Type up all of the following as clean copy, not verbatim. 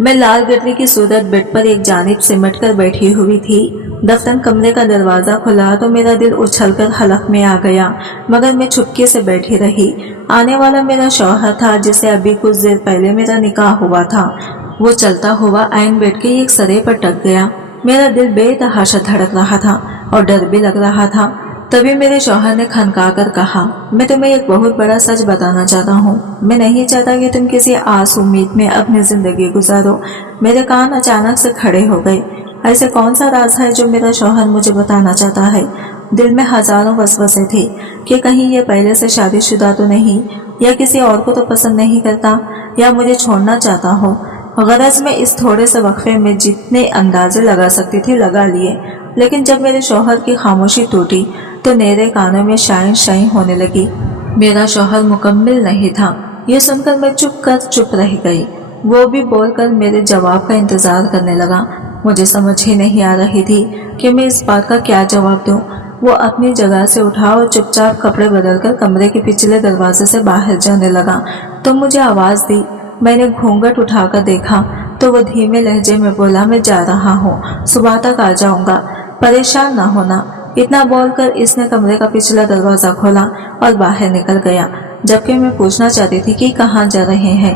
मैं लाल गठरी की सूरत बेड पर एक जानिब सिमट कर बैठी हुई थी। दफ्तर कमरे का दरवाजा खुला तो मेरा दिल उछलकर हलक में आ गया, मगर मैं चुपके से बैठी रही। आने वाला मेरा शौहर था, जिसे अभी कुछ देर पहले मेरा निकाह हुआ था। वो चलता हुआ ऐन बेड के एक सरे पर टक गया। मेरा दिल बेतहाशा धड़क रहा था और डर भी लग रहा था। तभी मेरे शौहर ने खनका कर कहा, मैं तुम्हें एक बहुत बड़ा सच बताना चाहता हूँ। मैं नहीं चाहता कि तुम किसी आस उम्मीद में अपनी जिंदगी गुजारो। मेरे कान अचानक से खड़े हो गए। ऐसे कौन सा राज है जो मेरा शौहर मुझे बताना चाहता है? दिल में हजारों वसवसे थे कि कहीं ये पहले से शादीशुदा तो नहीं, या किसी और को तो पसंद नहीं करता, या मुझे छोड़ना चाहता हो। गरज में इस थोड़े से वक्फे में जितने अंदाजे लगा सकती थी लगा लिए, लेकिन जब मेरे शौहर की खामोशी टूटी तो मेरे कानों में शाइन शाइन होने लगी। मेरा शौहर मुकम्मिल नहीं था। ये सुनकर मैं चुप रह गई। वो भी बोलकर मेरे जवाब का इंतजार करने लगा। मुझे समझ ही नहीं आ रही थी कि मैं इस बात का क्या जवाब दूं। वो अपनी जगह से उठा और चुपचाप कपड़े बदलकर कमरे के पिछले दरवाजे से बाहर जाने लगा तो मुझे आवाज दी। मैंने घूंघट उठाकर देखा तो वो धीमे लहजे में बोला, मैं जा रहा हूँ, सुबह तक आ जाऊंगा, परेशान ना होना। इतना बोलकर इसने कमरे का पिछला दरवाजा खोला और बाहर निकल गया, जबकि मैं पूछना चाहती थी कि कहाँ जा रहे हैं,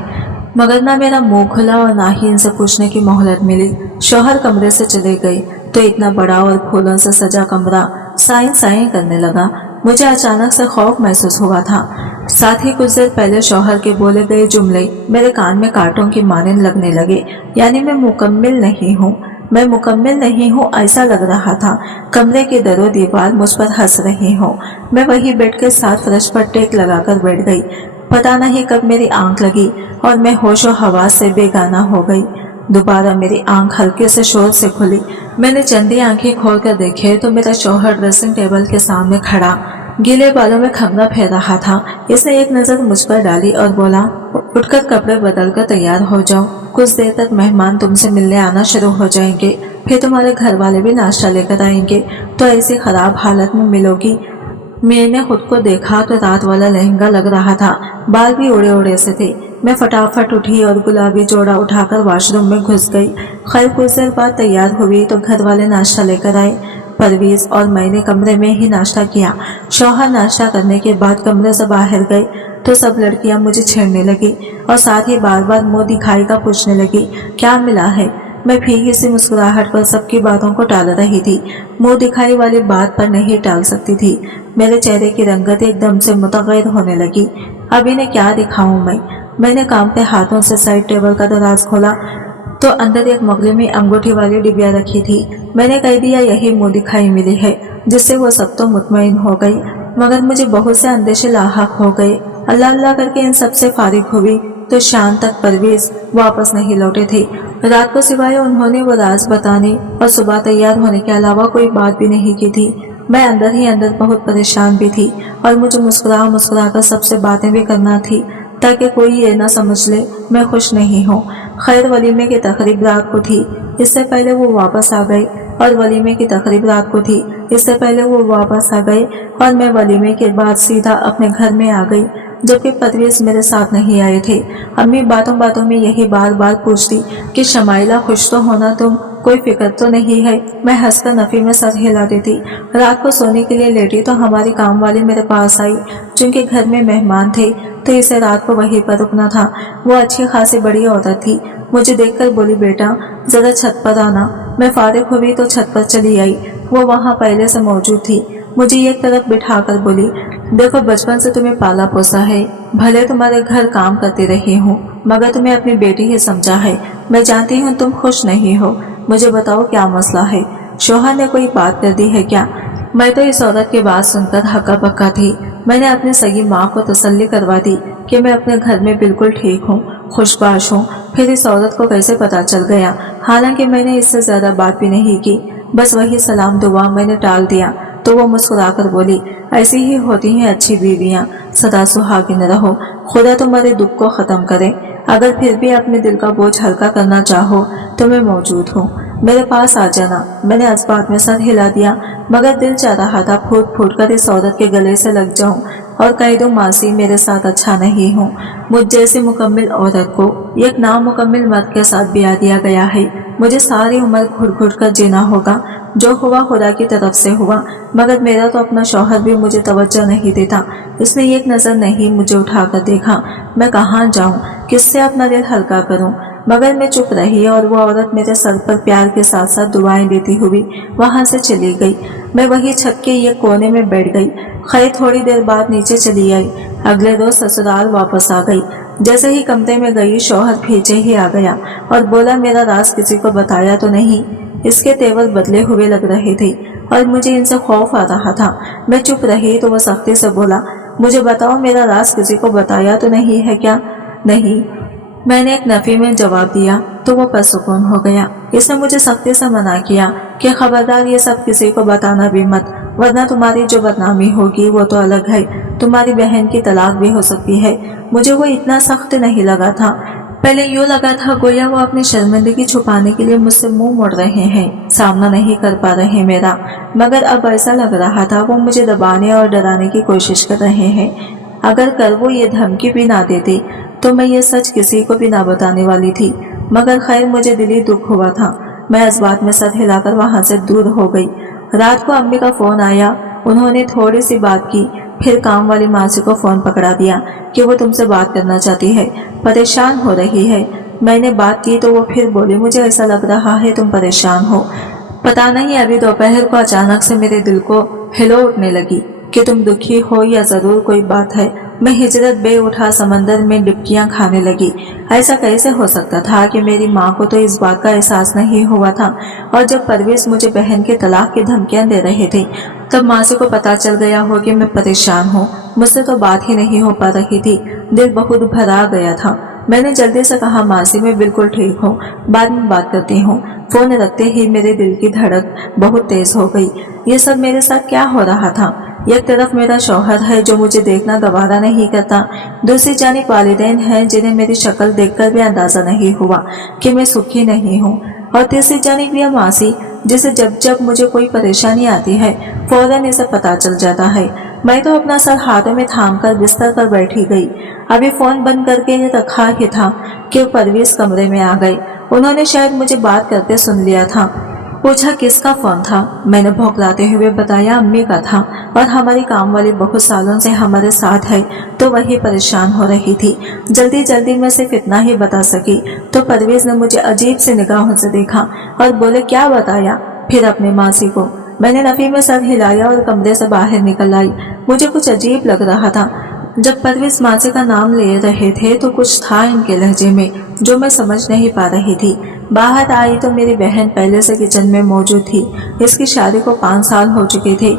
मगर ना मेरा मुंह खुला और ना ही इनसे पूछने की मोहलत मिली। शौहर कमरे से चले गए तो इतना बड़ा और फूलों से सजा कमरा साइन साइन करने लगा। मुझे अचानक से खौफ महसूस हुआ था। साथ ही कुछ देर पहले शौहर के बोले गए जुमले मेरे कान में कांटों की मानंद लगने लगे। यानी मैं मुकम्मिल नहीं हूँ ऐसा लग रहा था। कमरे के दरो दीवार मुझ पर हंस रही हो। मैं वही बेड के साथ फर्श पर टेक लगाकर बैठ गई। पता नहीं कब मेरी आंख लगी और मैं होशो हवास से बेगाना हो गई। दोबारा मेरी आंख हल्के से शोर से खुली। मैंने चंदी आंखें खोलकर देखे तो मेरा शौहर ड्रेसिंग टेबल के सामने खड़ा गीले बालों में खंगा फेर रहा था। इसने एक नजर मुझ पर डाली और बोला, उठकर कपड़े बदलकर तैयार हो जाओ, कुछ देर तक मेहमान तुमसे मिलने आना शुरू हो जाएंगे, फिर तुम्हारे घर वाले भी नाश्ता लेकर आएंगे, तो ऐसी खराब हालत में मिलोगी। मैंने खुद को देखा तो रात वाला लहंगा लग रहा था, बाल भी उड़े उड़े से थे। मैं फटाफट उठी और गुलाबी जोड़ा उठाकर वॉशरूम में घुस गई। खैर कुछ देर बाद तैयार हुई तो घर वाले नाश्ता लेकर आए। परवीज और मैंने कमरे में ही नाश्ता किया। शौहर नाश्ता करने के बाद कमरे से बाहर गए तो सब लड़कियां मुझे छेड़ने लगी और साथ ही बार बार मुंह दिखाई का पूछने लगी, क्या मिला है? मैं फीकी सी मुस्कुराहट पर सबकी बातों को टाल रही थी। मुंह दिखाई वाली बात पर नहीं टाल सकती थी। मेरे चेहरे की रंगत एकदम से मुतगैर होने लगी। अब इन्हें क्या दिखाऊं मैं? मैंने कांपते हाथों से साइड टेबल का दराज खोला तो अंदर एक मगले में अंगूठी वाली डिबिया रखी थी। मैंने कह दिया यही मुंह दिखाई मिली है, जिससे वो सब तो मुतमईन हो गई, मगर मुझे बहुत से अंदेशे लाहक हो गए। अल्लाह अल्लाह करके इन सब से फारिग हुई तो शाम तक परवेज वापस नहीं लौटे थे। रात को सिवाय उन्होंने वो राज बताने और सुबह तैयार होने के अलावा कोई बात भी नहीं की थी। मैं अंदर ही अंदर बहुत परेशान भी थी और मुझे मुस्कुरा कर सबसे बातें भी करना थी ताकि कोई ये ना समझ ले मैं खुश नहीं हूँ। खैर वलीमे की तकरीब रात को थी, इससे पहले वो वापस आ गए और वलीमे की तकरीब रात को थी, इससे पहले वो वापस आ गए और मैं वलीमे के बाद सीधा अपने घर में आ गई, जबकि परवेज मेरे साथ नहीं आए थे। अम्मी बातों बातों में यही बार बार पूछती कि शमाइला खुश तो होना, तुम कोई फिक्र तो नहीं है। मैं हंसकर नफी में सर हिला देती। रात को सोने के लिए लेटी तो हमारी काम वाली मेरे पास आई। चूंकि घर में मेहमान थे तो इसे रात को वहीं पर रुकना था। वो अच्छी खासी बड़ी औरत थी। मुझे देखकर बोली, बेटा जरा छत पर आना। मैं फारिग हुई तो छत पर चली आई। वो वहाँ पहले से मौजूद थी। मुझे एक तरफ बिठाकर बोली, देखो बचपन से तुम्हें पाला पोसा है, भले तुम्हारे घर काम करती रही हूँ, मगर तुम्हें अपनी बेटी ही समझा है। मैं जानती हूँ तुम खुश नहीं हो, मुझे बताओ क्या मसला है? शौहर ने कोई बात कर दी है क्या? मैं तो इस औरत की बात सुनकर हक्का बक्का थी। मैंने अपनी सगी माँ को तसल्ली करवा दी कि मैं अपने घर में बिल्कुल ठीक हूँ, खुशबाश हूँ। फिर इस औरत को कैसे पता चल गया? हालांकि मैंने इससे ज्यादा बात भी नहीं की, बस वही सलाम दुआ मैंने टाल दिया तो वो मुस्कुराकर बोली, ऐसी ही होती हैं अच्छी बीवियां, सदा सुहागिन रहो, खुदा तुम्हारे दुख को खत्म करे। अगर फिर भी अपने दिल का बोझ हल्का करना चाहो तो मैं मौजूद हूँ, मेरे पास आ जाना। मैंने अस्बात में सर हिला दिया, मगर दिल चाह रहा था फूट फूट कर इस औरत के गले से लग जाऊं। और कह दूं मासी मेरे साथ अच्छा नहीं हूँ। मुझ जैसी मुकम्मिल औरत को एक नामुकम्मिल मर्द के साथ ब्याह दिया गया है। मुझे सारी उम्र घुट घुट कर जीना होगा। जो हुआ खुदा की तरफ से हुआ, मगर मेरा तो अपना शौहर भी मुझे तवज्जो नहीं देता। इसने एक नजर नहीं मुझे उठाकर देखा। मैं कहाँ जाऊँ, किससे अपना दिल हल्का करूँ? मगर मैं चुप रही और वो औरत मेरे सर पर प्यार के साथ साथ दुआएं देती हुई वहां से चली गई। मैं वही छत के एक कोने में बैठ गई। खैर थोड़ी देर बाद नीचे चली आई। अगले रोज ससुराल वापस आ गई। जैसे ही कमरे में गई, शौहर पीछे ही आ गया और बोला, मेरा राज किसी को बताया तो नहीं? इसके तेवर बदले हुए लग रहे थे और मुझे इनसे खौफ आ रहा था। मैं चुप रही तो वो सख्ती से बोला, मुझे बताओ, मेरा राज किसी को बताया तो नहीं है क्या? नहीं, मैंने एक नफी में जवाब दिया तो वो परसुकून हो गया। इसने मुझे सख्ती से मना किया कि खबरदार ये सब किसी को बताना भी मत, वरना तुम्हारी जो बदनामी होगी वो तो अलग है, तुम्हारी बहन की तलाक भी हो सकती है। मुझे वो इतना सख्त नहीं लगा था। पहले यूँ लगा था गोया वो अपनी शर्मिंदगी छुपाने के लिए मुझसे मुंह मोड़ रहे हैं, सामना नहीं कर पा रहे मेरा। मगर अब ऐसा लग रहा था वो मुझे दबाने और डराने की कोशिश कर रहे हैं। अगर कल वो ये धमकी भी ना देते तो मैं ये सच किसी को भी ना बताने वाली थी। मगर खैर मुझे दिली दुख हुआ था। मैं इस बात में सर हिलाकर वहां से दूर हो गई। रात को अम्मी का फोन आया। उन्होंने थोड़ी सी बात की, फिर काम वाली मासी को फोन पकड़ा दिया कि वो तुमसे बात करना चाहती है, परेशान हो रही है। मैंने बात की तो वो फिर बोली, मुझे ऐसा लग रहा है तुम परेशान हो। पता नहीं अभी दोपहर को अचानक से मेरे दिल को हिलो उठने लगी कि तुम दुखी हो या जरूर कोई बात है। मैं हिजरत बे उठा समंदर में डुबकियां खाने लगी। ऐसा कैसे हो सकता था कि मेरी माँ को तो इस बात का एहसास नहीं हुआ था, और जब परवेज मुझे बहन के तलाक की धमकियां दे रहे थे तब मासी को पता चल गया हो कि मैं परेशान हूँ। मुझसे तो बात ही नहीं हो पा रही थी। दिल बहुत भरा गया था। मैंने जल्दी से कहा, मासी मैं बिल्कुल ठीक हूँ, बाद में बात करती हूँ। फोन रखते ही मेरे दिल की धड़क बहुत तेज हो गई। ये सब मेरे साथ क्या हो रहा था? एक तरफ मेरा शौहर है जो मुझे देखना गवारा नहीं करता, दूसरी जानिब वालिदैन हैं जिन्हें मेरी शक्ल देखकर भी अंदाजा नहीं हुआ कि मैं सुखी नहीं हूँ, और तीसरी जानिब यह मासी जिसे जब जब मुझे कोई परेशानी आती है फौरन इसे पता चल जाता है। मैं तो अपना सर हाथों में थामकर बिस्तर पर बैठी गई। अभी फोन बंद करके रखा ही था कि परवेज कमरे में आ गए। उन्होंने शायद मुझे बात करते सुन लिया था। पूछा किसका फोन था? मैंने भौंकलाते हुए बताया अम्मी का था, और हमारी काम वाली बहुत सालों से हमारे साथ है तो वही परेशान हो रही थी। जल्दी जल्दी में सिर्फ इतना ही बता सकी तो परवेज ने मुझे अजीब से निगाहों से देखा और बोले, क्या बताया? फिर अपने मासी को। मैंने नफी में सर हिलाया और कमरे से बाहर निकल आई। मुझे कुछ अजीब लग रहा था। जब परवेज मासी का नाम ले रहे थे तो कुछ था इनके लहजे में जो मैं समझ नहीं पा रही थी। बाहर आई तो मेरी बहन पहले से किचन में मौजूद थी। इसकी शादी को 5 साल हो चुके थे।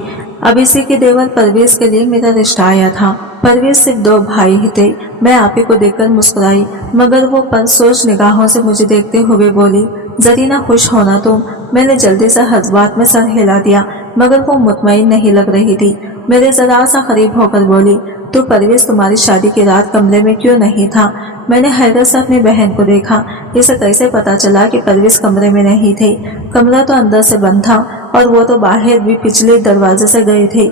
अब इसी के देवर परवेज के लिए मेरा रिश्ता आया था। परवेज सिर्फ 2 भाई ही थे। मैं आप ही को देखकर मुस्कुराई, मगर वो परसोच निगाहों से मुझे देखते हुए बोली, जरीना खुश होना तुम। मैंने जल्दी से हजबात में सर हिला दिया, मगर वो मुतमईन नहीं लग रही थी। मेरे जरा सा करीब होकर बोली, तो परवेज तुम्हारी शादी की रात कमरे में क्यों नहीं था? मैंने हैरत से अपनी बहन को देखा। इसे कैसे पता चला कि परवेज कमरे में नहीं थे? कमरा तो अंदर से बंद था और वो तो बाहर भी पिछले दरवाजे से गए थे।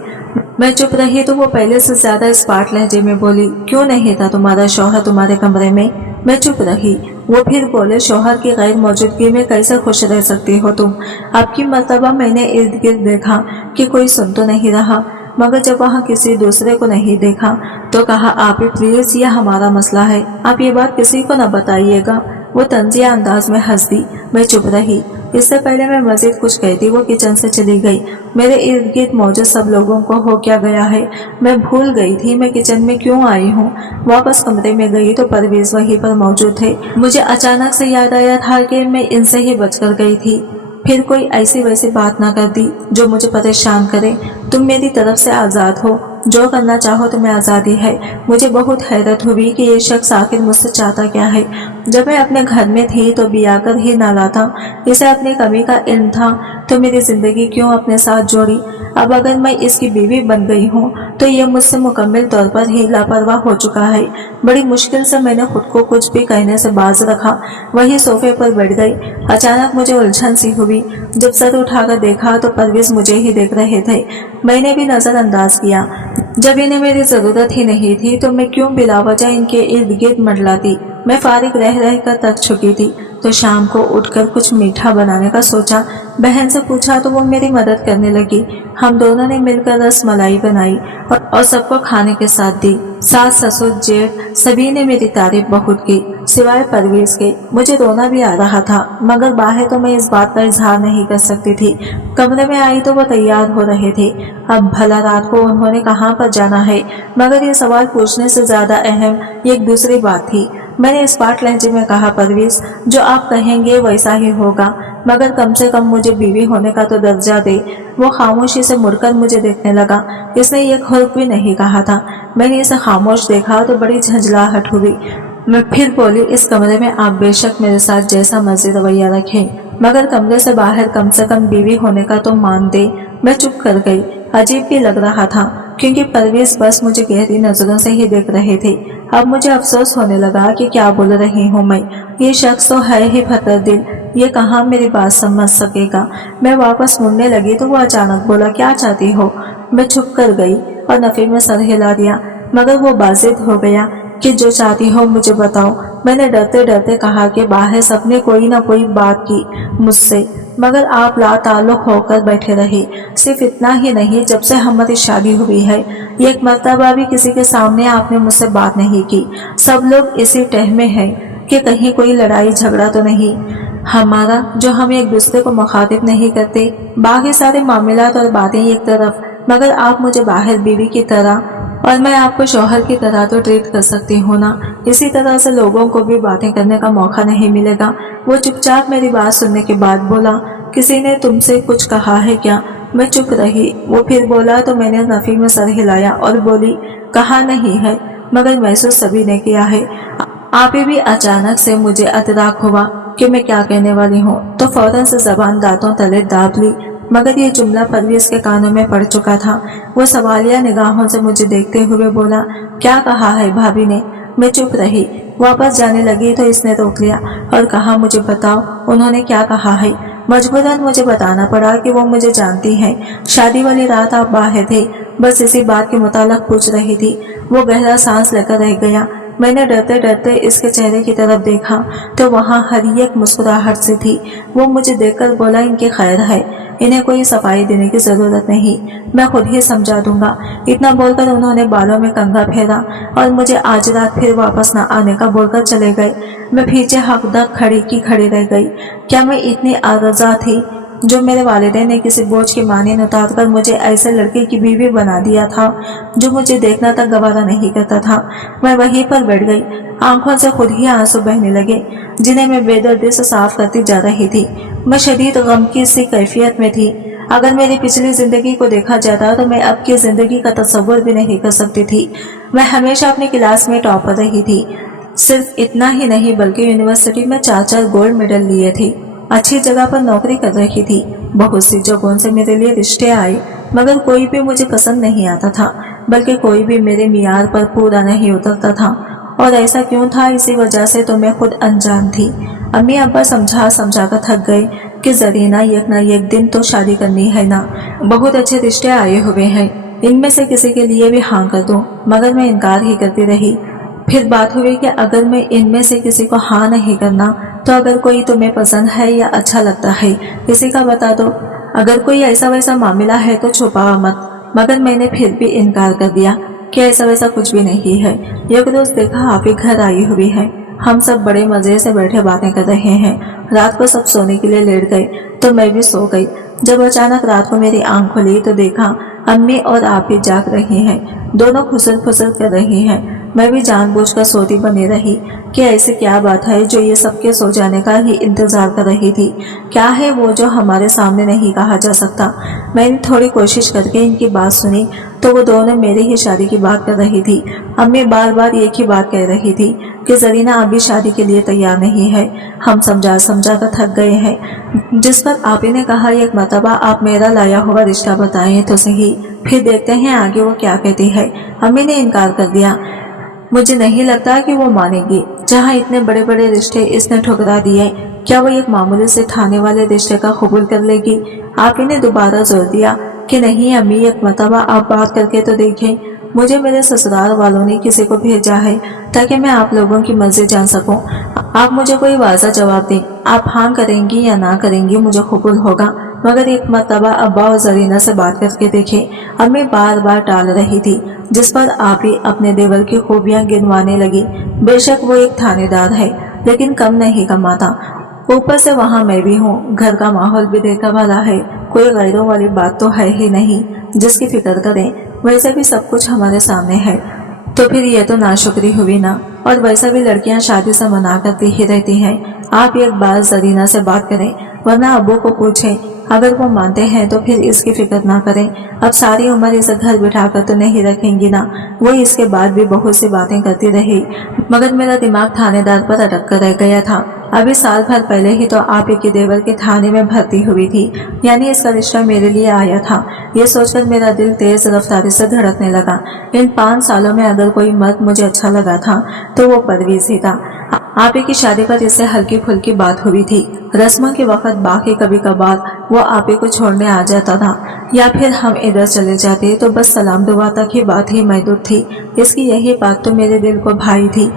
मैं चुप रही तो वो पहले से ज्यादा स्पाट लहजे में बोली, क्यों नहीं था तुम्हारा शौहर तुम्हारे कमरे में? मैं चुप रही। वो फिर बोले, शौहर की गैर मौजूदगी में कैसे खुश रह सकती हो तुम? आपकी मर्तबा मैंने इर्द गिर्द देखा कि कोई सुन तो नहीं रहा, मगर जब वहाँ किसी दूसरे को नहीं देखा तो कहा, आप ही प्लीज, यह हमारा मसला है, आप ये बात किसी को न बताइएगा। वो तंजिया अंदाज में हंस दी। मैं चुप रही। इससे पहले मैं मजीद कुछ कहती वो किचन से चली गई। मेरे इर्द गिर्द मौजूद सब लोगों को हो क्या गया है मैं भूल गई थी मैं किचन में क्यों आई हूँ। वापस कमरे में गई तो परवेज वहीं पर मौजूद थे। मुझे अचानक से याद आया था कि मैं इनसे ही बचकर गई थी। फिर कोई ऐसी वैसी बात ना कर दी जो मुझे परेशान करे। तुम मेरी तरफ से आज़ाद हो, जो करना चाहो तुम्हें आज़ादी है। मुझे बहुत हैरत हुई कि ये शख्स आखिर मुझसे चाहता क्या है। जब मैं अपने घर में थी तो बिया कर ही ना लाता। इसे अपनी कमी का इल्म था तो मेरी जिंदगी क्यों अपने साथ जोड़ी। अब अगर मैं इसकी बीवी बन गई हूँ तो ये मुझसे मुकम्मल तौर पर ही लापरवाह हो चुका है। बड़ी मुश्किल से मैंने खुद को कुछ भी कहने से बाज रखा, वही सोफे पर बैठ गई। अचानक मुझे उलझन सी हुई। जब सर उठाकर देखा तो परवेज मुझे ही देख रहे थे। मैंने भी नजरअंदाज किया। जब इन्हें मेरी जरूरत ही नहीं थी तो मैं क्यों बिला वजह इनके इर्द गिर्द मंडलाती। मैं फारिग रह रह कर थक चुकी थी तो शाम को उठकर कुछ मीठा बनाने का सोचा। बहन से पूछा तो वो मेरी मदद करने लगी। हम दोनों ने मिलकर रस मलाई बनाई और सबको खाने के साथ दी। सास ससुर जेठ सभी ने मेरी तारीफ बहुत की सिवाय परवेज के। मुझे रोना भी आ रहा था मगर बाहर तो मैं इस बात का इजहार नहीं कर सकती थी। कमरे में आई तो वो तैयार हो रहे थे। अब भला रात को उन्होंने कहाँ पर जाना है, मगर ये सवाल पूछने से ज्यादा अहम एक दूसरी बात थी। मैंने स्पाट लहजे में कहा, परवेज जो आप कहेंगे वैसा ही होगा, मगर कम से कम मुझे बीवी होने का तो दर्जा दे। वो खामोशी से मुड़कर मुझे देखने लगा। इसने एक हर्फ भी नहीं कहा था। मैंने इसे खामोश देखा तो बड़ी झंझलाहट हुई। मैं फिर बोली, इस कमरे में आप बेशक मेरे साथ जैसा मर्जी रवैया रखें, मगर कमरे से बाहर कम से कम बीवी होने का तो मान दे। मैं चुप कर गई। अजीब भी लग रहा था क्योंकि परवेज बस मुझे गहरी नजरों से ही देख रहे थे। अब मुझे अफसोस होने लगा कि क्या बोल रही हूँ मैं। ये शख्स तो है ही फतर दिल, ये कहाँ मेरी बात समझ सकेगा। मैं वापस मुड़ने लगी तो वो अचानक बोला, क्या चाहती हो। मैं चुप कर गई और नफी में सर हिला दिया, मगर वो बाजिद हो गया कि जो चाहती हो मुझे बताओ। मैंने डरते डरते कहा कि बाहर सबने कोई ना कोई बात की मुझसे, मगर आप लाताल्लुक होकर बैठे रहे। सिर्फ इतना ही नहीं, जब से हमारी शादी हुई है एक मर्तबा भी किसी के सामने आपने मुझसे बात नहीं की। सब लोग इसी टह में है कि कहीं कोई लड़ाई झगड़ा तो नहीं हमारा, जो हम एक दूसरे को मुखातिब नहीं करते। बाकी सारे मामलात और बातें एक तरफ, मगर आप मुझे बाहर बीवी की तरह और मैं आपको शौहर की तरह तो ट्रीट कर सकती हूँ ना। इसी तरह से लोगों को भी बातें करने का मौका नहीं मिलेगा। वो चुपचाप मेरी बात सुनने के बाद बोला, किसी ने तुमसे कुछ कहा है क्या। मैं चुप रही। वो फिर बोला तो मैंने नफी में सर हिलाया और बोली, कहा नहीं है, मगर महसूस सभी ने किया है। आप भी अचानक से मुझे अतराक हुआ कि मैं क्या कहने वाली हूँ, तो फौरन से जबान दांतों तले दाब ली, मगर ये जुमला परवेज के कानों में पड़ चुका था। वो सवालिया निगाहों से मुझे देखते हुए बोला, क्या कहा है भाभी ने। मैं चुप रही। वापस जाने लगी तो इसने रोक लिया और कहा, मुझे बताओ उन्होंने क्या कहा है। मजबूरन मुझे बताना पड़ा कि वो मुझे जानती हैं। शादी वाली रात आप बाहर थे, बस इसी बात के मुताल्लिक पूछ रही थी। वो गहरा सांस लेकर रह गया। मैंने डरते डरते इसके चेहरे की तरफ देखा तो वहाँ हर एक मुस्कुराहट से थी। वो मुझे देखकर बोला, इनकी खैर है, इन्हें कोई सफाई देने की जरूरत नहीं, मैं खुद ही समझा दूंगा। इतना बोलकर उन्होंने बालों में कंघा फेरा और मुझे आज रात फिर वापस न आने का बोलकर चले गए। मैं पीछे हकदक खड़ी रह गई। क्या मैं इतनी आरज़ा थी जो मेरे वालिदैन ने किसी बोझ की मानियत उतार कर मुझे ऐसे लड़के की बीवी बना दिया था जो मुझे देखना तक गवारा नहीं करता था। मैं वहीं पर बैठ गई। आंखों से खुद ही आंसू बहने लगे जिन्हें मैं बेदर्दी से साफ करती जा रही थी। मैं शदीद गम की सी कैफियत में थी। अगर मेरी पिछली जिंदगी को देखा जाता तो मैं अब की जिंदगी का तस्वुर भी नहीं कर सकती थी। मैं हमेशा अपनी क्लास में टॉपर रही थी। सिर्फ इतना ही नहीं बल्कि यूनिवर्सिटी में 4 गोल्ड मेडल लिए थे। अच्छी जगह पर नौकरी कर रही थी। बहुत सी जगहों से मेरे लिए रिश्ते आए, मगर कोई भी मुझे पसंद नहीं आता था, बल्कि कोई भी मेरे मियार पर पूरा नहीं उतरता था। और ऐसा क्यों था, इसी वजह से तो मैं खुद अनजान थी। अम्मी अब्बा समझा कर थक गए कि जरीना एक ना एक दिन तो शादी करनी है ना, बहुत अच्छे रिश्ते आए हुए हैं, इनमें से किसी के लिए भी हाँ कर दो। मगर मैं इनकार ही करती रही। फिर बात हुई कि अगर मैं इनमें से किसी को हाँ नहीं करना तो अगर कोई तुम्हें पसंद है या अच्छा लगता है किसी का बता दो। अगर कोई ऐसा वैसा मामला है तो छुपावा मत। मगर मैंने फिर भी इनकार कर दिया कि ऐसा वैसा कुछ भी नहीं है। एक रोज देखा आप ही घर आई हुई है। हम सब बड़े मजे से बैठे बातें कर रहे हैं। रात को सब सोने के लिए लेट गए तो मैं भी सो गई। जब अचानक रात को मेरी आंख खुली तो देखा अम्मी और आप ही जाग रही हैं। दोनों खुसर खुसर कर रही हैं। मैं भी जानबूझकर सोती बनी रही कि ऐसी क्या बात है जो ये सबके सो जाने का ही इंतजार कर रही थी। क्या है वो जो हमारे सामने नहीं कहा जा सकता। मैंने थोड़ी कोशिश करके इनकी बात सुनी तो वो दोनों मेरी ही शादी की बात कर रही थी। अम्मी बार बार एक ही बात कह रही थी कि जरीना अभी शादी के लिए तैयार नहीं है। हम समझा कर थक गए हैं। जिस पर आप ही ने कहा, एक मर्तबा आप मेरा लाया हुआ रिश्ता बताएं तो सही, फिर देखते हैं आगे वो क्या कहती है। अम्मी ने इनकार कर दिया। मुझे नहीं लगता कि वो मानेगी। जहाँ इतने बड़े बड़े रिश्ते इसने ठुकरा दिए, क्या वो एक मामूली से ठाने वाले रिश्ते का कबूल कर लेगी। आप ही ने दोबारा जोर दिया कि नहीं अम्मी, एक मर्तबा आप बात करके तो देखें। मुझे मेरे ससुराल वालों ने किसी को भेजा है ताकि मैं आप लोगों की मर्जी जान सकूं। आप मुझे कोई वाज़ा जवाब दें, आप हाँ करेंगी या ना करेंगी मुझे कबूल होगा, मगर एक मर्तबा अब्बा और जरीना से बात करके देखें। अम्मी बार बार टाल रही थी, जिस पर आप ही अपने देवर की खूबियां गिनवाने लगी। बेशक वो एक थानेदार है, लेकिन कम नहीं कमाता, ऊपर से वहाँ मैं भी हूँ। घर का माहौल भी देखा वाला है, कोई गैरों वाली बात तो है ही नहीं जिसकी फिक्र करें। वैसे भी सब कुछ हमारे सामने है, तो फिर ये तो नाशुक्री हुई ना। और वैसा भी लड़कियां शादी से मना करती ही रहती हैं। आप एक बार जरीना से बात करें, वरना अब्बू को पूछें, अगर वो मानते हैं तो फिर इसकी फिक्र ना करें। अब सारी उम्र इसे घर बिठाकर तो नहीं रखेंगी ना। वो इसके बाद भी बहुत सी बातें करती रही, मगर मेरा दिमाग थानेदार पर अटक कर रह गया था। अभी साल भर पहले ही तो आप ही की देवर के थाने में भर्ती हुई थी, यानी इसका रिश्ता मेरे लिए आया था। ये सोचकर मेरा दिल तेज रफ्तारी से धड़कने लगा। इन 5 सालों में अगर कोई मर्द मुझे अच्छा लगा था तो वो परवेज ही था। आप ही की शादी पर इससे हल्की फुल्की बात हुई थी। रस्मों के वक्त बाकी कभी कभार वो आप ही को छोड़ने आ जाता था, या फिर हम इधर चले जाते, तो बस सलाम दुआ तक ही बात ही महदूद थी। इसकी यही बात तो मेरे दिल को भाई थी।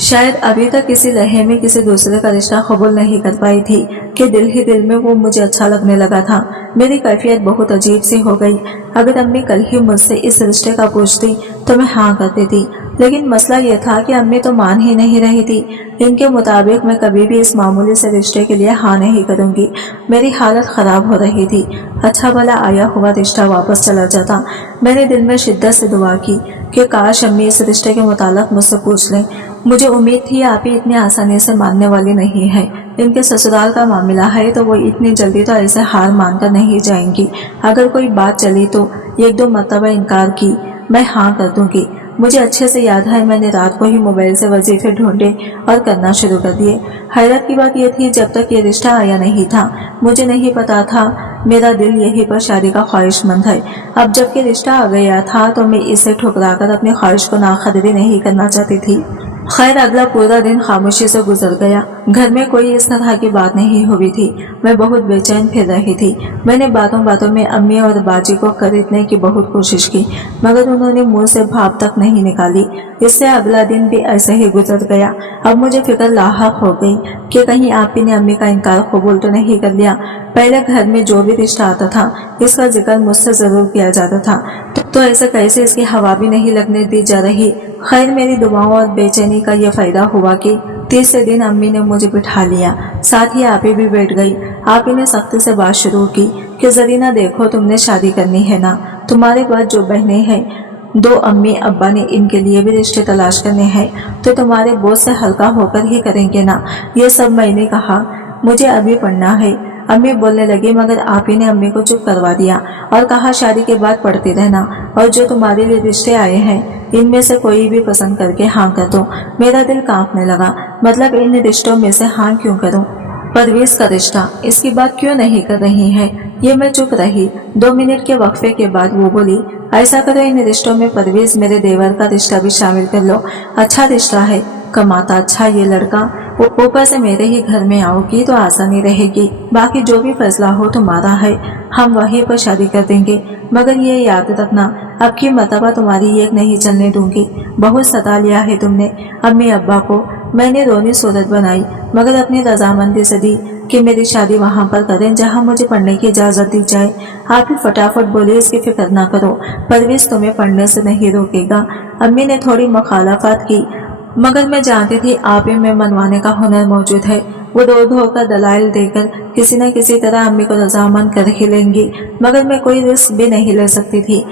शायद अभी तक किसी लम्हे में किसी दूसरे का रिश्ता कबूल नहीं कर पाई थी कि दिल ही दिल में वो मुझे अच्छा लगने लगा था। मेरी कैफियत बहुत अजीब सी हो गई। अगर अम्मी कल ही मुझसे इस रिश्ते का पूछती तो मैं हाँ कर देती, लेकिन मसला ये था कि अम्मी तो मान ही नहीं रही थी। इनके मुताबिक मैं कभी भी इस मामूली से रिश्ते के लिए हाँ नहीं करूँगी। मेरी हालत ख़राब हो रही थी। अच्छा भला आया हुआ रिश्ता वापस चला जाता। मैंने दिल में शिद्दत से दुआ की कि काश अम्मी इस रिश्ते के मुताल्लिक़ मुझसे पूछ लें। मुझे उम्मीद थी आप ही इतनी आसानी से मानने वाली नहीं है। इनके ससुराल का मामला है तो वो इतनी जल्दी तो ऐसे हार मानकर नहीं जाएंगी। अगर कोई बात चली तो 1-2 मरतबा इनकार की, मैं हाँ कर दूंगी। मुझे अच्छे से याद है मैंने रात को ही मोबाइल से वजीफे ढूंढे और करना शुरू कर दिए। हैरत की बात यह थी, जब तक ये रिश्ता आया नहीं था मुझे नहीं पता था मेरा दिल यहीं पर शादी का ख्वाहिशमंद है। अब जबकि रिश्ता आ गया था तो मैं इसे ठुकराकर अपनी ख्वाहिश को नाखरीदी नहीं करना चाहती थी। खैर अगला पूरा दिन खामोशी से गुजर गया। घर में कोई इस तरह की बात नहीं हुई थी। मैं बहुत बेचैन फिर रही थी। मैंने बातों बातों में अम्मी और बाजी को खरीदने की बहुत कोशिश की, मगर उन्होंने मुंह से भाप तक नहीं निकाली। इससे अगला दिन भी ऐसे ही गुजर गया। अब मुझे फिक्र लाहक हो गई कि कहीं आप ही ने अम्मी का इनकार कबूल तो नहीं कर लिया। पहले घर में जो भी रिश्ता आता था इसका जिक्र मुझसे जरूर किया जाता था, तो ऐसे कैसे इसकी हवा भी नहीं लगने दी जा रही। खैर मेरी दुआओं और बेचैनी का यह फायदा हुआ कि तीसरे दिन अम्मी ने मुझे बिठा लिया, साथ ही आप ही भी बैठ गई। आप ही ने सख्ती से बात शुरू की कि जरीना देखो, तुमने शादी करनी है ना, तुम्हारे पास जो बहनें हैं 2 अम्मी अब्बा ने इनके लिए भी रिश्ते तलाश करने हैं, तो तुम्हारे बोझ से हल्का होकर ही करेंगे ना। ये सब मैंने कहा, मुझे अभी पढ़ना है। अम्मी बोलने लगी, मगर आप ही ने अम्मी को चुप करवा दिया और कहा शादी के बाद पढ़ती रहना, और जो तुम्हारे लिए रिश्ते आए हैं इनमें से कोई भी पसंद करके हाँ कर दो। मेरा दिल कांपने लगा। मतलब इन रिश्तों में से हाँ क्यों करूं? परवेज का रिश्ता, इसकी बात क्यों नहीं कर रही है? ये मैं चुप रही। 2 मिनट के वक्फे के बाद वो बोली, ऐसा करो इन रिश्तों में परवेज मेरे देवर का रिश्ता भी शामिल कर लो। अच्छा रिश्ता है, कमाता अच्छा ये लड़का, ऊपर से मेरे ही घर में आओगी तो आसानी रहेगी। बाकी जो भी फैसला हो तुम्हारा है, हम वहीं पर शादी कर देंगे। मगर ये याद रखना, अब की मर्तबा तुम्हारी एक नहीं चलने दूंगी। बहुत सता लिया है तुमने अम्मी अब्बा को। मैंने रोनी सूरत बनाई, मगर अपनी रजामंदी से दी कि मेरी शादी वहाँ पर करें जहाँ मुझे पढ़ने की इजाज़त दी जाए। आप ही फटाफट बोले, इसकी फिक्र ना करो, परवेज तुम्हें पढ़ने से नहीं रोकेगा। अम्मी ने थोड़ी मुखालफत की, मगर मैं जानती थी आप ही में मनवाने का हुनर मौजूद है। वो रो धो कर दलाइल देकर किसी न किसी तरह अम्मी को रजामंद कर ही लेंगी, मगर मैं कोई रिस्क भी नहीं ले सकती थी।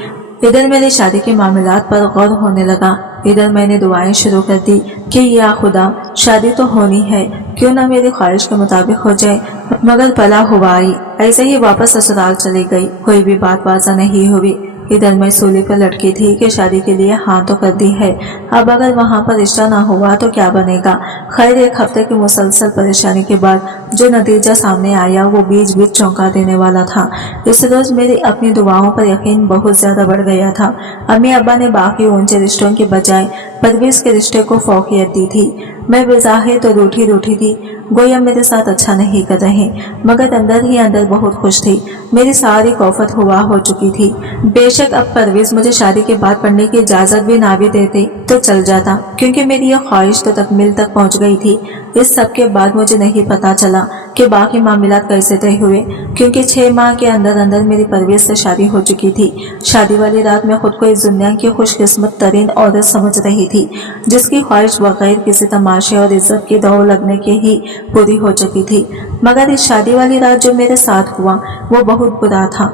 इधर मेरी शादी के मामलात पर गौर होने लगा, इधर मैंने दुआएं शुरू कर दी कि या खुदा शादी तो होनी है, क्यों ना मेरी ख्वाहिश के मुताबिक हो जाए। मगर भला हुआ आई, ऐसे ही वापस ससुराल चली गई। कोई भी बात बाजा नहीं हुई। इधर मैं सूली पर लटकी थी कि शादी के लिए हाँ तो कर दी है, अब अगर वहाँ पर रिश्ता ना हुआ तो क्या बनेगा। खैर 1 हफ्ते की मुसलसल परेशानी के बाद जो नतीजा सामने आया वो बीच बीच चौंका देने वाला था। इस रोज मेरी अपनी दुआओं पर यकीन बहुत ज्यादा बढ़ गया था। अम्मी अब्बा ने बाकी ऊंचे रिश्तों के बजाय परवेज के रिश्ते को फौकियत दी थी। मैं बेज़ाहिर तो रूठी रूठी थी, गोया मेरे साथ अच्छा नहीं कर रहे, मगर अंदर ही अंदर बहुत खुश थी। मेरी सारी खौफत हुआ हो चुकी थी। बेशक अब परवेज मुझे शादी के बाद पढ़ने की इजाजत भी ना भी देते तो चल जाता, क्योंकि मेरी यह ख्वाहिश तो तकमील तक पहुंच गई थी। इस सब के बाद मुझे नहीं पता चला कि बाकी मामलात कैसे तय हुए, क्योंकि 6 माह के अंदर अंदर मेरी परवेज से शादी हो चुकी थी। शादी वाली रात में खुद को इस दुनिया की खुशकिस्मत तरीन औरत समझ रही थी, जिसकी ख्वाहिश बगैर किसी तमाशे और इज्जत की दौड़ लगने के ही पूरी हो चुकी थी। मगर इस शादी वाली रात जो मेरे साथ हुआ वो बहुत बुरा था।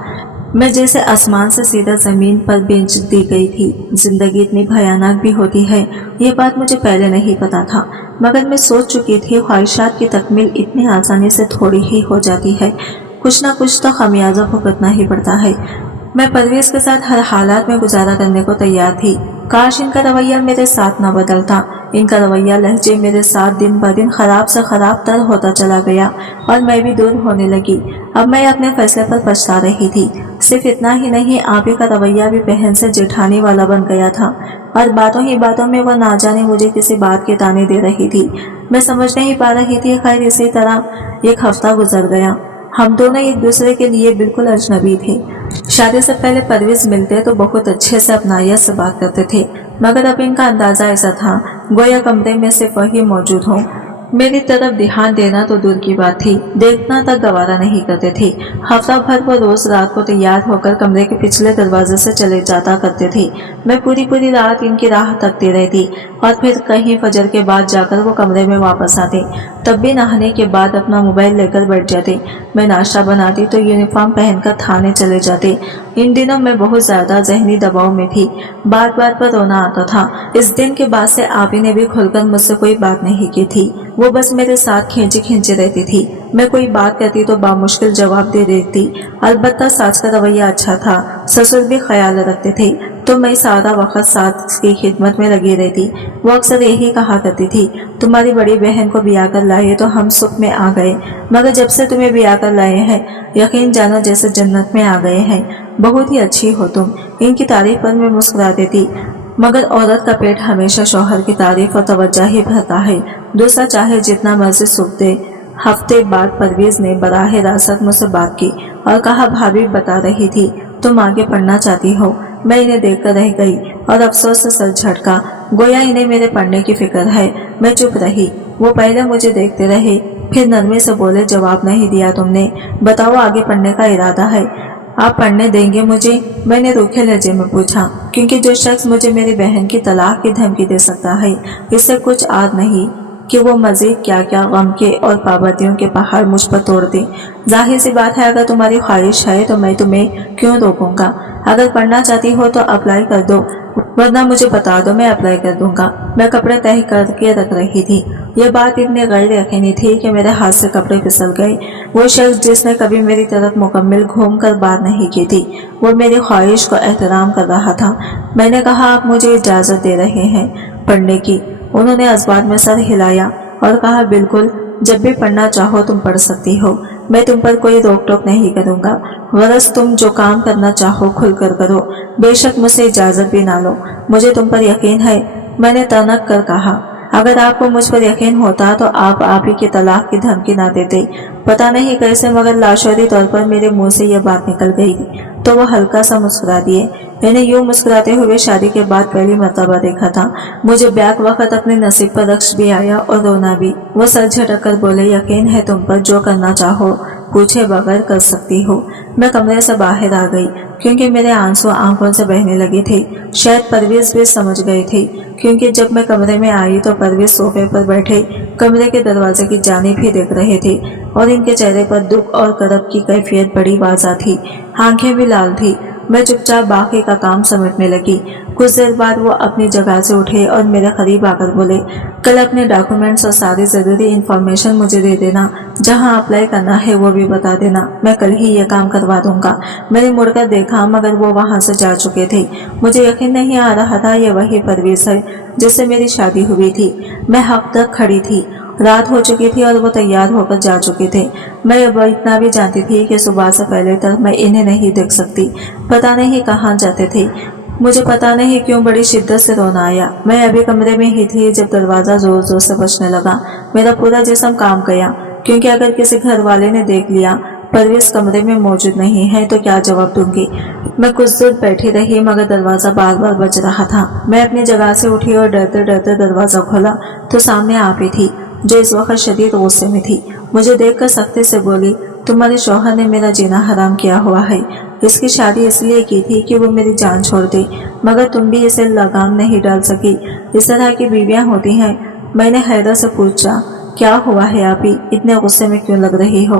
मैं जैसे आसमान से सीधा जमीन पर बेच दी गई थी। जिंदगी इतनी भयानक भी होती है, ये बात मुझे पहले नहीं पता था, मगर मैं सोच चुकी थी ख्वाहिशात की तकमील इतनी आसानी से थोड़ी ही हो जाती है। कुछ ना कुछ तो खमियाजा भुगतना ही पड़ता है। मैं परवेज के साथ हर हालात में गुजारा करने को तैयार थी। काश इनका रवैया मेरे साथ न बदलता। इनका रवैया लहजे मेरे साथ दिन ब दिन खराब से खराब तर होता चला गया और मैं भी दूर होने लगी। अब मैं अपने फैसले पर पछता रही थी। सिर्फ इतना ही नहीं, आप ही का रवैया भी बहन से जेठानी वाला बन गया था और बातों ही बातों में वह ना जाने मुझे किसी बात के ताने दे रही थी। मैं समझ नहीं पा रही थी। खैर इसी तरह एक हफ्ता गुजर गया। हम दोनों एक दूसरे के लिए बिल्कुल अजनबी थे। शादी से पहले परवेज मिलते तो बहुत अच्छे से अपनायत से बात करते थे, मगर अब इनका अंदाजा ऐसा था गोया कमरे में सिर्फ वही मौजूद हो। मेरी तरफ ध्यान देना तो दूर की बात थी, देखना तक गवारा नहीं करते थे। हफ्ता भर वो रोज रात को तैयार होकर कमरे के पिछले दरवाजे से चले जाता करते थे। मैं पूरी पूरी रात इनकी राह तकती रहती और फिर कहीं फजर के बाद जाकर वो कमरे में वापस आते। तब भी नहाने के बाद अपना मोबाइल लेकर बैठ जाते। मैं नाश्ता बनाती तो यूनिफॉर्म पहनकर थाने चले जाते। इन दिनों मैं बहुत ज्यादा जहनी दबाव में थी। बात बात पर रोना आता था। इस दिन के बाद से आपी ने भी खुलकर मुझसे कोई बात नहीं की थी। वो बस मेरे साथ खींची खींची रहती थी। मैं कोई बात कहती तो बामुश्किल जवाब दे देती। अलबत्ता सास का रवैया अच्छा था। ससुर भी ख्याल रखते थे, तो मैं सारा वक्त सास की खिदमत में लगी रहती। वो अक्सर यही कहा करती थी, तुम्हारी बड़ी बहन को ब्याह कर लाए तो हम सुख में आ गए, मगर जब से तुम्हें ब्याह कर लाए हैं यकीन जानो जैसे जन्नत में आ गए हैं। बहुत ही अच्छी हो तुम। इनकी तारीफ पर मैं मुस्कुरा देती, मगर औरत का पेट हमेशा शौहर की तारीफ और तवज्जो ही भरता है। दूसरा चाहे जितना मर्जी सुख दे। हफ्ते बाद परवेज ने बराह रास्त मुझसे बात की और कहा, भाभी बता रही थी तुम आगे पढ़ना चाहती हो। मैं इन्हें देखकर रह गई और अफसोस से सर झटका, गोया इन्हें मेरे पढ़ने की फिक्र है। मैं चुप रही। वो पहले मुझे देखते रहे, फिर नरमे से बोले, जवाब नहीं दिया तुमने, बताओ आगे पढ़ने का इरादा है? आप पढ़ने देंगे मुझे? मैंने रूखे लहजे में पूछा, क्योंकि जो शख्स मुझे मेरी बहन की तलाक की धमकी दे सकता है, इससे कुछ आद नहीं कि वो मजीद क्या क्या गम के और पाबंदियों के पहाड़ मुझ पर तोड़ दे। जाहिर सी बात है, अगर तुम्हारी ख्वाहिश है तो मैं तुम्हें क्यों रोकूंगा। अगर पढ़ना चाहती हो तो अप्लाई कर दो, वरना मुझे बता दो, मैं अप्लाई कर दूंगा। मैं कपड़े तय करके रख रही थी। यह बात इतनी गैर यकीनी थी कि मेरे हाथ से कपड़े फिसल गए। वो शख्स जिसने कभी मेरी तरफ मुकम्मल घूम कर बात नहीं की थी, वो मेरी ख्वाहिश को एहतराम कर रहा था। मैंने कहा, आप मुझे इजाजत दे रहे हैं पढ़ने की? उन्होंने असबात में सर हिलाया और कहा, बिल्कुल, जब भी पढ़ना चाहो तुम पढ़ सकती हो। मैं तुम पर कोई रोक टोक नहीं करूंगा। वरस तुम जो काम करना चाहो खुल कर करो, बेशक मुझसे इजाजत भी ना लो। मुझे तुम पर यकीन है, मैंने तनक कर कहा। अगर आपको मुझ पर यकीन होता तो आप ही की तलाक की धमकी ना देते। पता नहीं कैसे मगर लाशोरी तौर पर मेरे मुंह से यह बात निकल गई तो वो हल्का सा मुस्कुरा दिए। मैंने यूं मुस्कुराते हुए शादी के बाद पहली मर्तबा देखा था। मुझे बैक वक्त अपने नसीब पर रक्श भी आया और रोना भी। वो सर झटक कर बोले, यकीन है तुम पर, जो करना चाहो पूछे बगैर कर सकती हो। मैं कमरे से बाहर आ गई क्योंकि मेरे आंसू आंखों से बहने लगे थे। शायद परवेज भी समझ गए थे, क्योंकि जब मैं कमरे में आई तो परवेज सोफे पर बैठे कमरे के दरवाजे की जानिब ही देख रहे थे और इनके चेहरे पर दुख और करब की कैफियत बड़ी वाज़ा थी। आंखें भी लाल थी। मैं चुपचाप बाकी का काम समेटने लगी। कुछ देर बाद वो अपनी जगह से उठे और मेरे करीब आकर बोले, कल अपने डॉक्यूमेंट्स और सारी ज़रूरी इंफॉर्मेशन मुझे दे देना। जहां अप्लाई करना है वो भी बता देना, मैं कल ही ये काम करवा दूंगा। मैंने मुड़कर देखा मगर वो वहां से जा चुके थे। मुझे यकीन नहीं आ रहा था ये वही परवेज है जिससे मेरी शादी हुई थी। मैं हफ्ते तक खड़ी थी रात हो चुकी थी और वो तैयार होकर जा चुके थे। मैं अब इतना भी जानती थी कि सुबह से पहले तक मैं इन्हें नहीं देख सकती। पता नहीं कहाँ जाते थे। मुझे पता नहीं क्यों बड़ी शिद्दत से रोना आया। मैं अभी कमरे में ही थी जब दरवाजा जोर जोर से बजने लगा। मेरा पूरा जिस्म काम गया, क्योंकि अगर किसी घर वाले ने देख लिया परवेज कमरे में मौजूद नहीं है तो क्या जवाब दूंगी। मैं कुछ देर बैठी रही मगर दरवाजा बार बार बज रहा था। मैं अपनी जगह से उठी और डरते डरते दरवाजा खोला तो सामने आपी थी, जो इस वक्त शदीद गुस्से में थी। मुझे देखकर सख्ती से बोली, तुम्हारे शौहर ने मेरा जीना हराम किया हुआ है। इसकी शादी इसलिए की थी कि वो मेरी जान छोड़ दे, मगर तुम भी इसे लगाम नहीं डाल सकी। इस तरह की बीवियां होती हैं। मैंने हैदर से पूछा, क्या हुआ है आप ही इतने गुस्से में क्यों लग रही हो?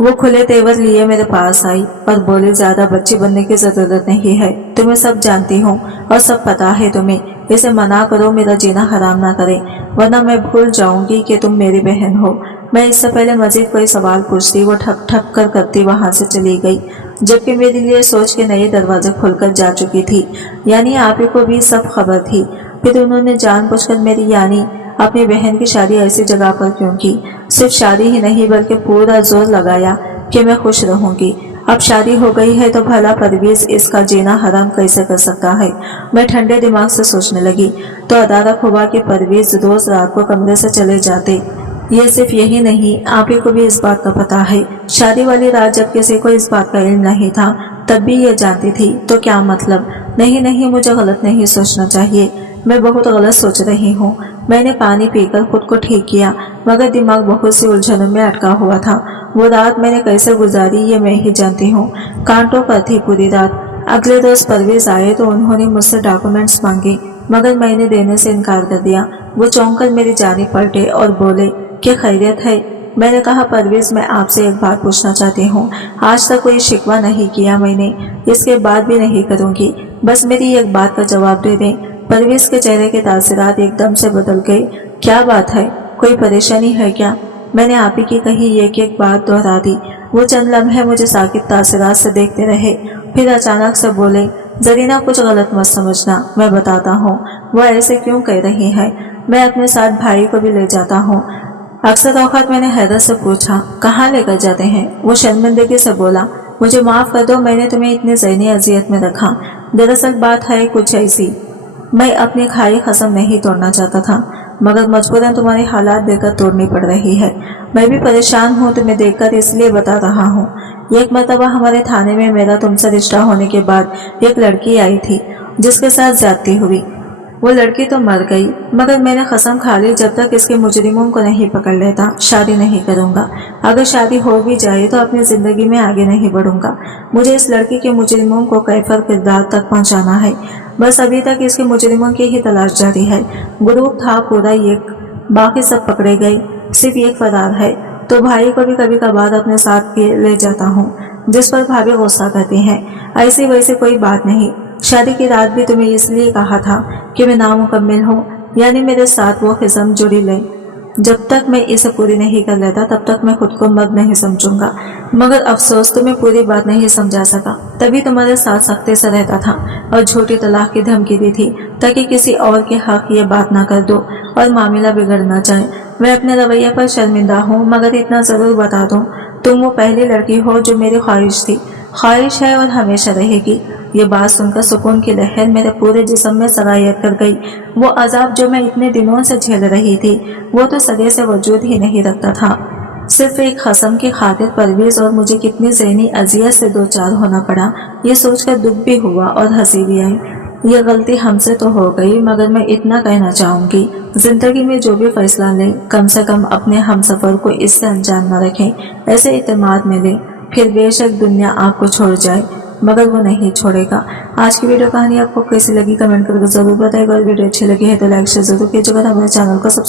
वो खुले तेवर लिए मेरे पास आई और बोले, ज्यादा बच्ची बनने की जरूरत नहीं है, तुम्हें सब जानती हूँ और सब पता है तुम्हें। इसे मना करो, मेरा जीना हराम ना करे, वरना मैं भूल जाऊंगी कि तुम मेरी बहन हो। मैं इससे पहले मजीद कोई सवाल पूछती वो ठक ठक कर करती वहां से चली गई, जबकि मेरे लिए सोच के नए दरवाजे खुलकर जा चुकी थी। यानी आप ही को भी सब खबर थी। फिर उन्होंने जानबूझकर मेरी यानी अपनी बहन की शादी ऐसी जगह पर क्यों की? सिर्फ शादी ही नहीं बल्कि पूरा जोर लगाया कि मैं खुश रहूंगी। अब शादी हो गई है तो भला परवेज इसका जीना हराम कैसे कर सकता है? मैं ठंडे दिमाग से सोचने लगी तो अदारक हुआ कि परवेज रोज रात को कमरे से चले जाते। ये सिर्फ यही नहीं, आप ही को भी इस बात का पता है। शादी वाली रात जब किसी को इस बात का इल्म नहीं था तब भी ये जानती थी, तो क्या मतलब? नहीं, मुझे गलत नहीं सोचना चाहिए। मैं बहुत गलत सोच रही हूँ। मैंने पानी पीकर खुद को ठीक किया, मगर दिमाग बहुत सी उलझनों में अटका हुआ था। वो रात मैंने कैसे गुजारी ये मैं ही जानती हूँ। कांटों पर थी पूरी रात। अगले रोज परवेज आए तो उन्होंने मुझसे डॉक्यूमेंट्स मांगे, मगर मैंने देने से इनकार कर दिया। वो चौंक कर मेरी जानिब पलटे और बोले, क्या खैरियत है? मैंने कहा, परवेज मैं आपसे एक बात पूछना चाहती हूँ। आज तक कोई शिकवा नहीं किया मैंने, इसके बाद भी नहीं करूँगी। बस मेरी एक बात का जवाब दे दें। परवेज के चेहरे के तासरात एकदम से बदल गए। क्या बात है? कोई परेशानी है क्या? मैंने आप ही की कही एक बात दोहरा दी। वो चंद लम्हे मुझे साकित तासरात से देखते रहे, फिर अचानक से बोले, जरीना कुछ गलत मत समझना, मैं बताता हूँ वो ऐसे क्यों कह रही है। मैं अपने साथ भाई को भी ले जाता हूँ। अक्सर औकात मैंने हैदर से पूछा, कहाँ लेकर जाते हैं? वो शर्मिंदगी से बोला, मुझे माफ कर दो, मैंने तुम्हें इतनी ज़हनी अजियत में रखा। दरअसल बात है कुछ ऐसी, मैं अपनी खाई कसम नहीं तोड़ना चाहता था, मगर मजबूरन तुम्हारी हालात देखकर तोड़नी पड़ रही है। मैं भी परेशान हूँ तुम्हें देखकर, इसलिए बता रहा हूँ। एक मरतबा हमारे थाने में मेरा तुमसे रिश्ता होने के बाद एक लड़की आई थी जिसके साथ ज्यादती हुई। वो लड़की तो मर गई, मगर मैंने कसम खा ली जब तक इसके मुजरिमों को नहीं पकड़ लेता शादी नहीं करूंगा। अगर शादी हो भी जाए तो अपनी जिंदगी में आगे नहीं बढ़ूंगा। मुझे इस लड़की के मुजरिमों को कैफर किरदार तक पहुंचाना है। बस अभी तक इसके मुजरिमों की ही तलाश जारी है। ग्रुप था पूरा एक, बाकी सब पकड़े गए, सिर्फ एक फरार है। तो भाई को भी कभी कभार अपने साथ ले जाता हूँ, जिस पर भाभी गुस्सा करती हैं। ऐसी वैसी कोई बात नहीं। शादी की रात भी तुम्हें इसलिए कहा था कि मैं नामुकम्मिल हूँ, यानी मेरे साथ वो किस्म जुड़ी ले। जब तक मैं इसे पूरी नहीं कर लेता तब तक मैं खुद को मर्द नहीं समझूंगा। मगर अफसोस तुम्हें पूरी बात नहीं समझा सका, तभी तुम्हारे साथ सख्ती से रहता था और झूठी तलाक की धमकी दी थी ताकि किसी और के हक ये बात ना कर दो और मामला बिगड़ ना जाए। मैं अपने रवैये पर शर्मिंदा हूँ, मगर इतना जरूर बता दूं, तुम वो पहली लड़की हो जो मेरी ख्वाहिश थी, ख्वाहिश है और हमेशा रहेगी। ये बात सुनकर सुकून की लहर मेरे पूरे जिस्म में सरायत कर गई। वो अजाब जो मैं इतने दिनों से झेल रही थी वो तो सदे से वजूद ही नहीं रखता था। सिर्फ एक खसम की खातिर परवेज और मुझे कितनी ज़हनी अजियत से दो चार होना पड़ा, ये सोचकर दुख भी हुआ और हंसी भी आई। ये गलती हमसे तो हो गई, मगर मैं इतना कहना चाहूँगी, जिंदगी में जो भी फैसला लें कम से कम अपने हमसफर को इससे अनजान न रखें। ऐसे इत्मीनान में लें, फिर बेशक दुनिया आपको छोड़ जाए मगर वो नहीं छोड़ेगा। आज की वीडियो कहानी आपको कैसी लगी कमेंट करके जरूर बताएगा, और वीडियो अच्छी लगी है तो लाइक शेयर जरूर कीजिएगा, हमारे चैनल को सब्सक्राइब